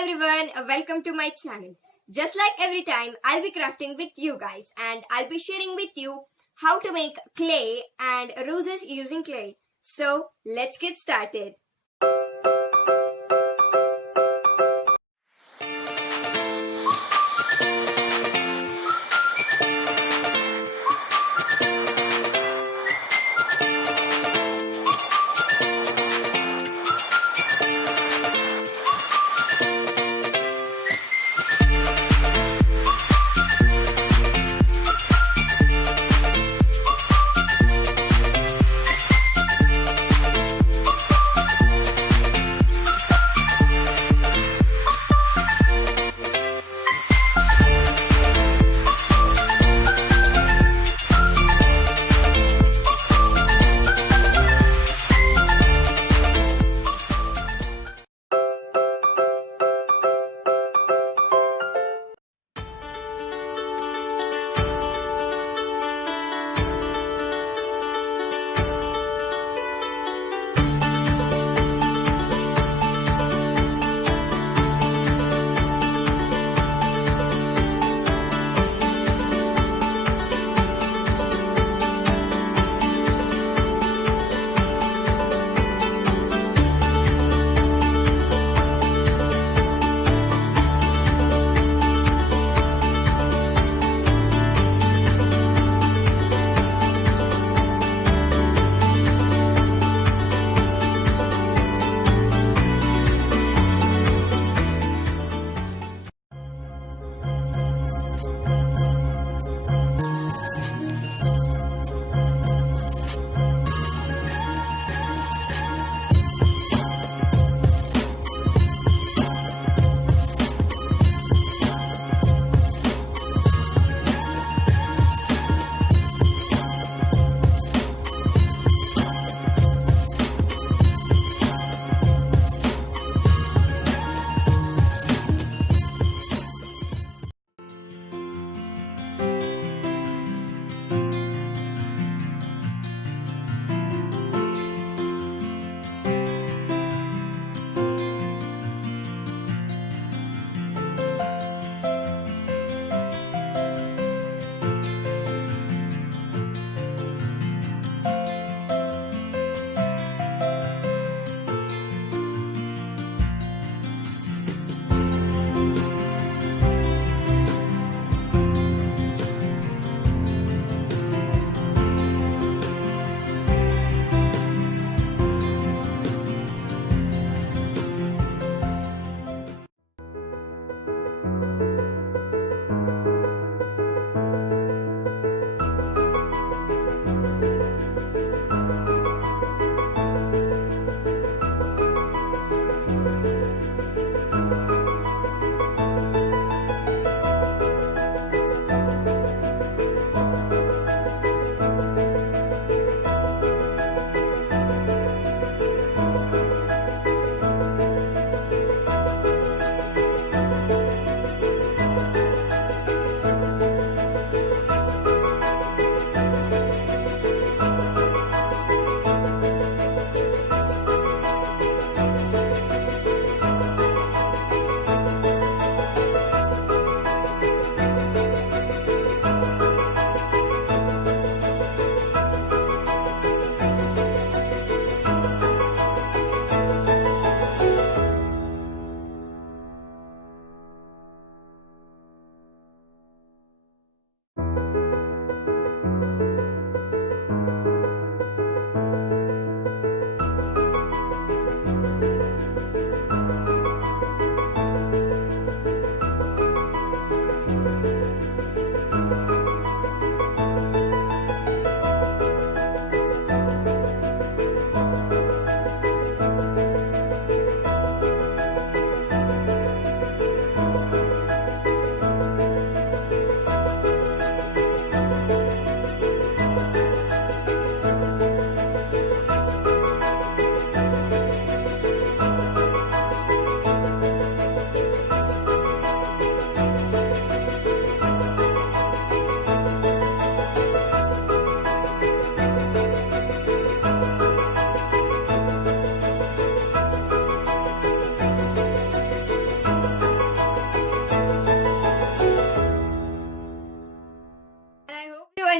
everyone, welcome to my channel. Just like every time, I'll be crafting with you guys and I'll be sharing with you how to make clay and roses using clay. So let's get started.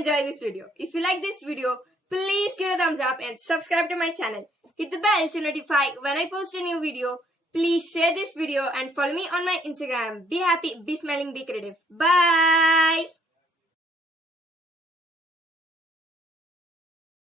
enjoy this video. If you like this video, please give it a thumbs up and subscribe to my channel. Hit the bell to notify when I post a new video. Please share this video and follow me on my Instagram. Be happy, be smiling, be creative. Bye!